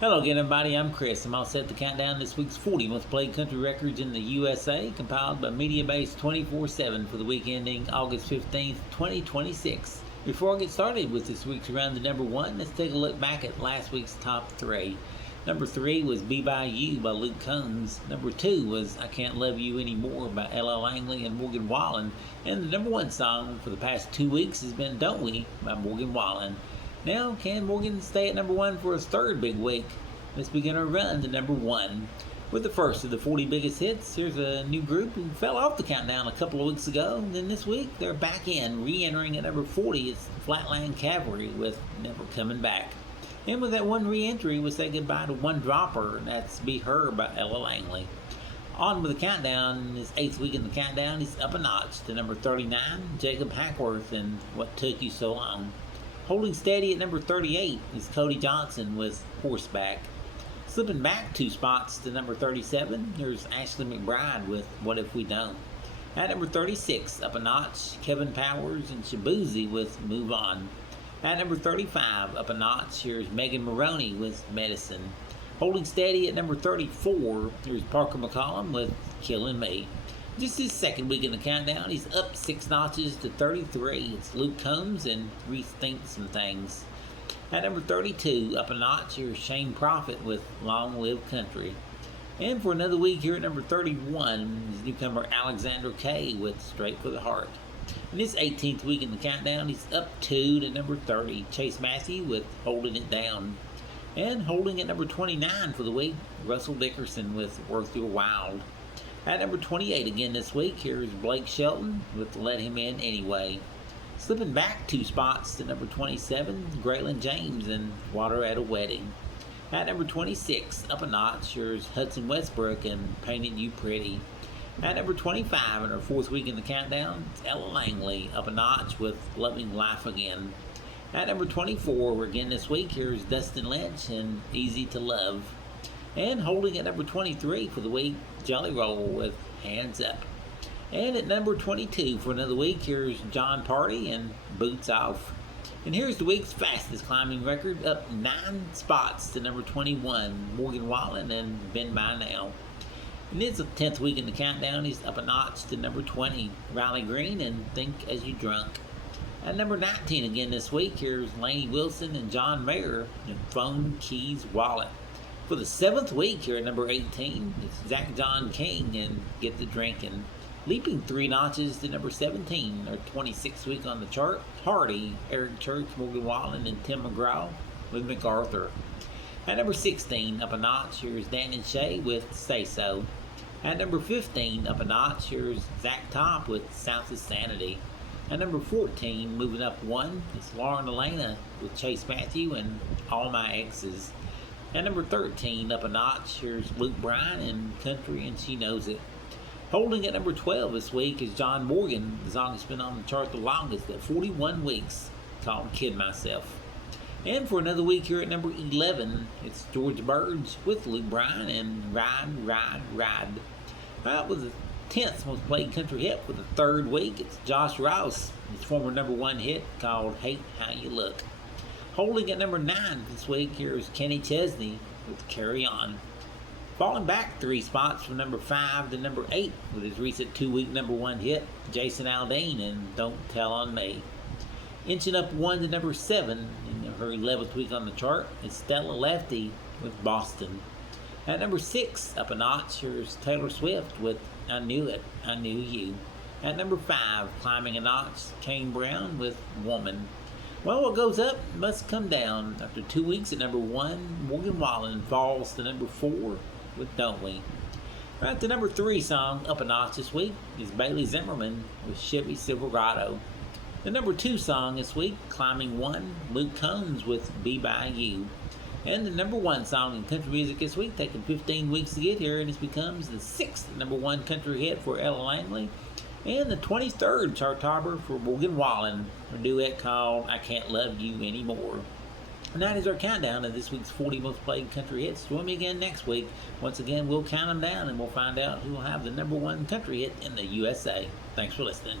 Hello again, everybody. I'm Chris. I'm all set to count down this week's 40 most played country records in the USA, compiled by MediaBase 24/7 for the week ending August 15th, 2026. Before I get started with this week's Around the Number One, let's take a look back at last week's top three. Number three was Be By You by Luke Combs. Number two was I Can't Love You Anymore by Ella Langley and Morgan Wallen. And the number one song for the past 2 weeks has been Don't We by Morgan Wallen. Now, can Morgan stay at number one for his third big week? Let's begin our run to number one. With the first of the 40 biggest hits, here's a new group who fell off the countdown a couple of weeks ago. And then this week, they're back in, re-entering at number 40. It's Flatland Cavalry with Never Coming Back. And with that one re-entry, we say goodbye to one dropper, and that's Be Her by Ella Langley. On with the countdown, in his 8th week in the countdown, he's up a notch to number 39, Jacob Hackworth and What Took You So Long. Holding steady at number 38 is Cody Johnson with Horseback. Slipping back 2 spots to number 37, there's Ashley McBryde with What If We Don't. At number 36, up a notch, Kevin Powers and Shabuzi with Move On. At number 35, up a notch, here's Megan Maroney with Medicine. Holding steady at number 34, here's Parker McCollum with Killing Me. Just his second week in the countdown, he's up 6 notches to 33. It's Luke Combs and Rethink Some Things. At number 32, up a notch, here's Shane Prophet with Long Live Country. And for another week here at number 31 is newcomer Alexander Kay with Straight for the Heart. In his 18th week in the countdown, he's up 2 to number 30, Chase Matthew with Holding It Down. And holding at number 29 for the week, Russell Dickerson with Worth Your While. At number 28 again this week, here's Blake Shelton with Let Him In Anyway. Slipping back 2 spots to number 27, Graylin James and Water at a Wedding. At number 26, up a notch, here's Hudson Westbrook and Painted You Pretty. At number 25 in our 4th week in the countdown, it's Ella Langley, up a notch with Loving Life Again. At number 24 again this week, here's Dustin Lynch and Easy to Love. And holding at number 23 for the week, Jelly Roll with Hands Up. And at number 22 for another week, here's John Party and Boots Off. And here's the week's fastest climbing record, up 9 spots to number 21, Morgan Wallen and Been By Now. And it's the 10th week in the countdown, he's up a notch to number 20, Riley Green and Think As You Drunk. At number 19 again this week, here's Lainey Wilson and John Mayer and Phone Keys Wallet. For the 7th week here at number 18, it's Zach John King and Get the Drinkin'. Leaping 3 notches to number 17, their 26th week on the chart, Hardy, Eric Church, Morgan Wallen, and Tim McGraw with MacArthur. At number 16, up a notch, here's Dan and Shay with Say So. At number 15, up a notch, here's Zach Top with South of Sanity. At number 14, moving up 1, it's Lauren Elena with Chase Matthew and All My Exes. At number 13, up a notch, here's Luke Bryan and Country and She Knows It. Holding at number 12 this week is John Morgan, the song that's been on the chart the longest at 41 weeks, called Kid Myself. And for another week here at number 11, it's George Burge with Luke Bryan and Ride, Ride, Ride. With the 10th most played country hit for the 3rd week, it's Josh Rouse, his former number 1 hit called Hate How You Look. Holding at number 9 this week, here's Kenny Chesney with Carry On. Falling back 3 spots from number 5 to number 8 with his recent 2-week number 1 hit, Jason Aldean and Don't Tell on Me. Inching up 1 to number 7 in her 11th week on the chart is Stella Lefty with Boston. At number 6, up a notch, here's Taylor Swift with I Knew It, I Knew You. At number 5, climbing a notch, Kane Brown with Woman. Well, what goes up must come down. After 2 weeks at number 1, Morgan Wallen falls to number 4 with Don't We. Right, the number 3 song up a notch this week is Bailey Zimmerman with Chevy Silverado. The number 2 song this week, climbing 1, Luke Combs with Be By You. And the number 1 song in country music this week, taking 15 weeks to get here, and it becomes the 6th number 1 country hit for Ella Langley, and the 23rd chart topper for Morgan Wallen, a duet called I Can't Love You Anymore. And that is our countdown of this week's 40 most played country hits. Join me again next week. Once again, we'll count them down and we'll find out who will have the number 1 country hit in the USA. Thanks for listening.